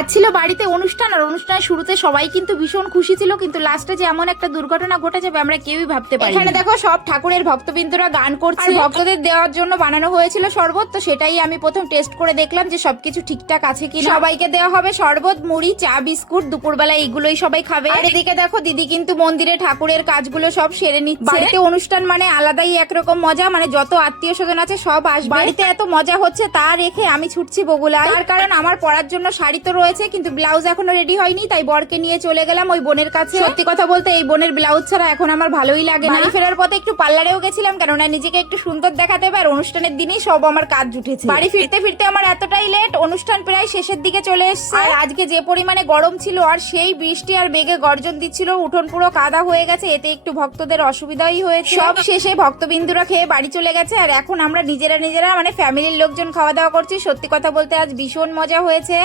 আজ ছিল বাড়িতে অনুষ্ঠান, আর অনুষ্ঠানের শুরুতে সবাই কিন্তু ভীষণ খুশি ছিল, কিন্তু লাস্টে যে এমন একটা দুর্ঘটনা ঘটে যাবে আমরা কেউই ভাবতে পারি। এখানে দেখো সব ঠাকুরের ভক্তবৃন্দরা গান করছে, আর ভক্তদের দেওয়ার জন্য বানানো হয়েছিল শরবত। তো সেটাই আমি প্রথম টেস্ট করে দেখলাম যে সবকিছু ঠিকঠাক আছে কিনা। সবাইকে দেওয়া হবে শরবত, মুড়ি, চা, বিস্কুট। দুপুরবেলা এইগুলোই সবাই খাবে। আর এদিকে দেখো দিদি কিন্তু মন্দিরে ঠাকুরের কাজগুলো সব সেরে নিচ্ছে। বাড়িতে অনুষ্ঠান মানে আলাদাই একরকম মজা, মানে যত আত্মীয় স্বজন আছে সব আসবে। বাড়িতে এত মজা হচ্ছে তা রেখে আমি ছুটছি বগুড়ায়, তার কারণ আমার পরার জন্য শাড়ি তো রয়েছে, কিন্তু ব্লাউজ এখনো রেডি হয়নি। তাই বরকে নিয়ে চলে গেলাম ওই বোনের কাছে। সত্যি কথা বলতে এই বোনের ব্লাউজ ছাড়া এখন আমার ভালোই লাগে না। বাড়ি ফেরার পথে একটু পার্লারেও গেছিলাম, কেননা নিজেকে একটু সুন্দর দেখাতে হবে, আর অনুষ্ঠানের দিনই সব আমার কাজ জুটেছে। বাড়ি ফিরতে ফিরতে আমার এতটাই লেট, অনুষ্ঠান প্রায় শেষের দিকে চলে এসেছে। আর আজকে যে পরিমাণে গরম ছিল, আর সেই বৃষ্টি আর বেগে গর্জন দিচ্ছিল, উঠোন পুরো কাদা হয়ে গেছে। এতে একটু ভক্তদের অসুবিধাই হয়েছে। সব শেষে ভক্তবিন্দুরা খেয়ে বাড়ি চলে গেছে, আর এখন আমরা নিজেরা মানে ফ্যামিলির লোকজন খাওয়া দাওয়া করছি। সত্যি কথা বলতে আজ ভীষণ মজা হয়েছে।